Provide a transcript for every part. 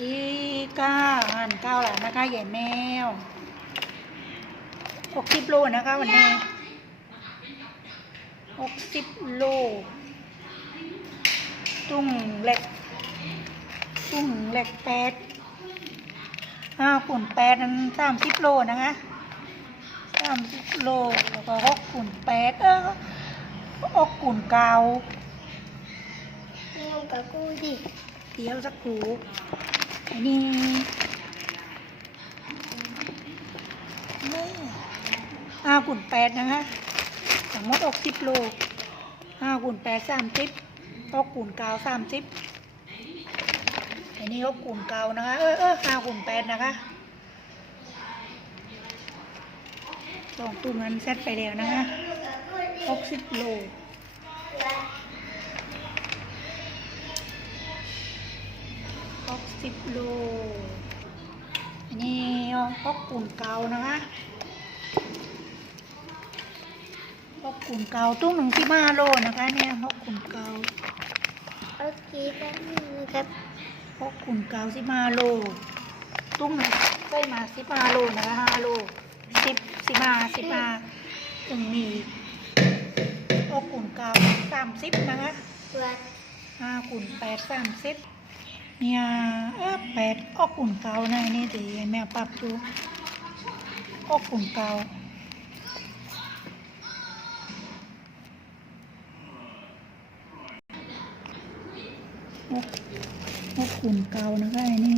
ดีก้าอ่านก้าวหลานนะคะใหญ่แมวหกสิบโลนะคะวันนี้หกสิบโลตุ้งเหล็กตุ้งเหล็กแปดห้าขุนแปดนั้นสามสิบโลนะคะสามสิบโลแล้วก็หกขุนแปดเออหกขุนเกานี่มันกับกูดิเดี๋ยวสักครู่ อันนี้ห้าขุนแปดนะคะทั้งหมดหกสิบโลห้าขุนแปดสามสิบหกขุนเกาสามสิบอันนี้หกขุนเกานะคะ เออเออห้าขุนแปดนะคะสองตุ้มนั้นเซตไปแล้วนะคะหกสิบโล สิบโล อันนี้ฮอกกุ่นเกานะคะฮอกกุ่นเกาตุ้งหนึ่งที่มาโลนะคะเนี่ยฮอกกุ่นเกาโอเคกันนะครับฮอกกุ่นเกาสิมาโลตุ้งหนึ่งได้มาสิมาโลนะคะห้าโลสิบสิมาสิมาถึงมีฮอกกุ่นเกาสามสิบนะคะวัดห้ากุ่นแปดสามสิบ เนี่ยเออแปดอกอุ่นเกาในนี่ดีแม่ปรับดูออกอุ่นเกาอกอกอุ่นเกานะคะนี่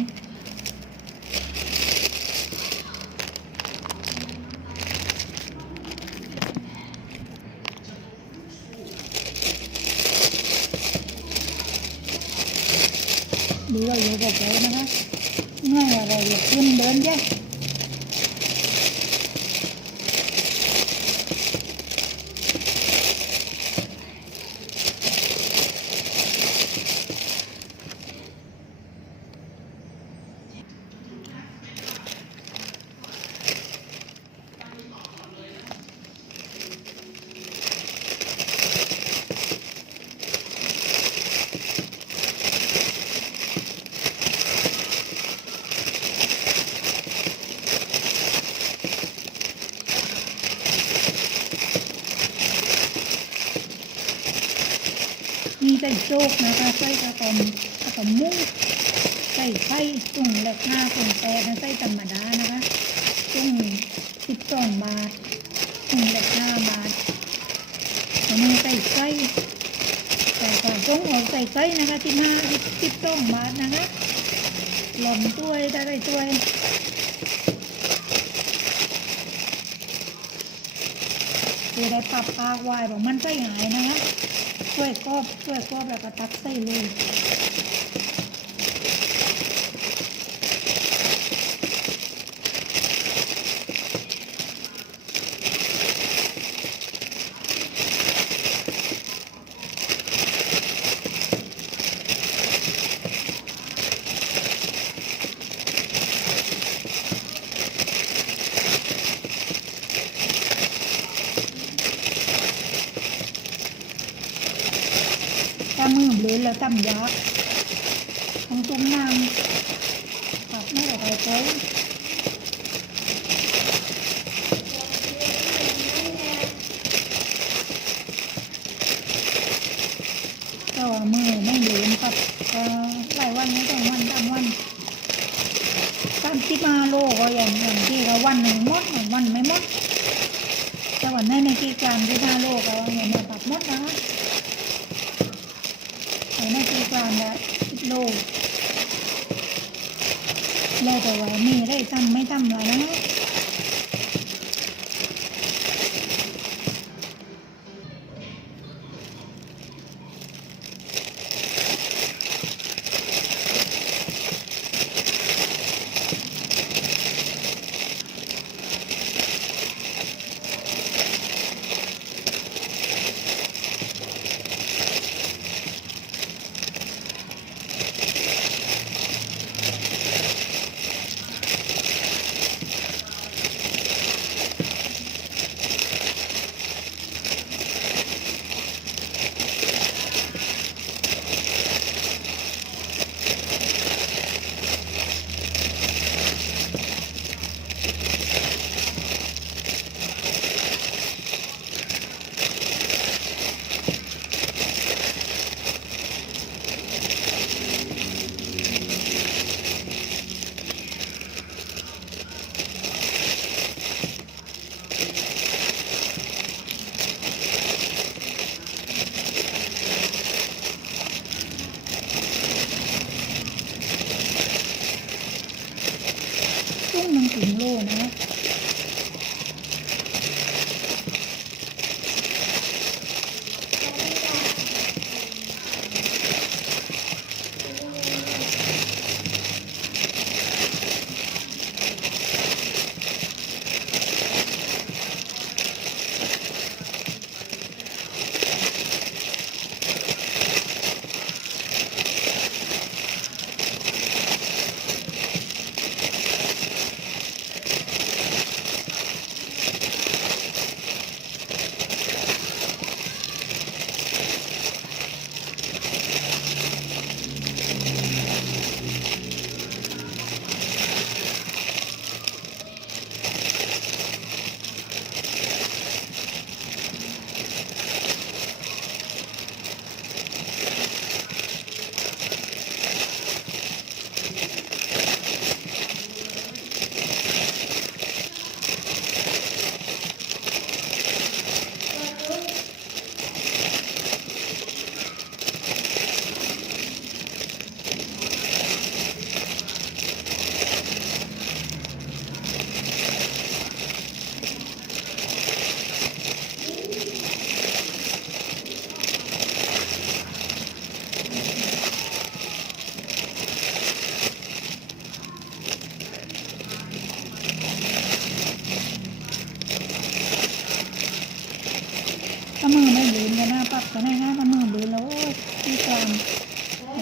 ดูว่าอยู่แบบไหนนะคะเมื่อยอะไรอย่าขึ้นเดินเย้ มีใส่โจกนะคะใส่กระตอมกระตอมมุ้งใส่ไข่ตุ่งเล็กหน้าตุ่งแปดนะใส่ธรรมดานะคะตุ่งสิบสองบาทตุ่งเล็กหน้าบาทอันนี้ใส่ไส้ใส่ก่อนต้องออกใส่ไส้นะคะสิบห้าสิบสองบาทนะคะหล่อมถ้วยได้ได้ถ้วย จะได้ปรับปากไว้บอกมันใส่หายนะคะช่วยกรอบช่วยกรอบแล้วก็ตักใส่เลย ถ้ามือเลยแล้ว ตั้มยักษ์ต้องตุ้มน้ำปักไม่ได้ไปใช้ก็มือไม่เหลืมปัดก็หลายวันไม่ต้องวันสามวันสามสิบห้าโลก็อย่างอย่างที่ก็วันหนึ่งหมดวันไม่มดแต่วันนั้นในที่การที่ห้าโลก็อย่างมาปัดหมดนะ คะใส่หน้าที่กลางละสิบโลแล้วแต่ว่ามีได้ทำไม่ทำอะไรนะ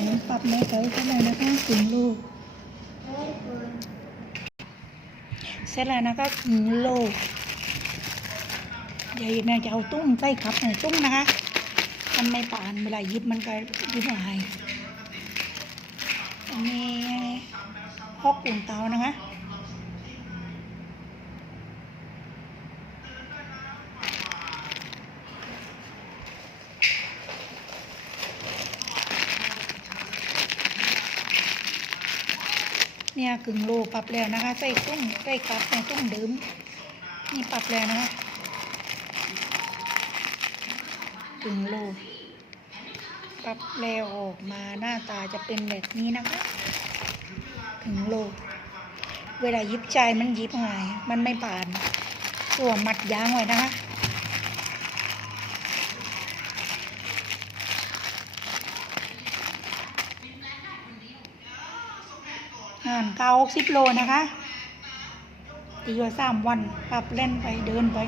มันปรับไม่เคยเท่าไหร่นะคะถึงลูก เสร็จแล้วนะคะถึงโลกเดี๋ยวแม่จะเอาตุ้งใส่ขับหน่อยตุ้งนะคะมันไม่ปานเวลายิบมันก็ยิบหายอันนี้ฮอกปุ่นเตานะคะ เนี่ยกึ่งโลปรับแล้วนะคะ ใส่ตุ้งใส่กลับในตุ้งเดิมนี่ปรับแล้วนะคะกึ่งโลปรับแล้วออกมาหน้าตาจะเป็นแบบนี้นะคะกึ่งโลเวลายิบใจมันยิบง่ายมันไม่ปานตัวมัดยางไว้นะคะานเก้าสิบโลนะคะตีว่าสามวันปรับเล่นไปเดินไป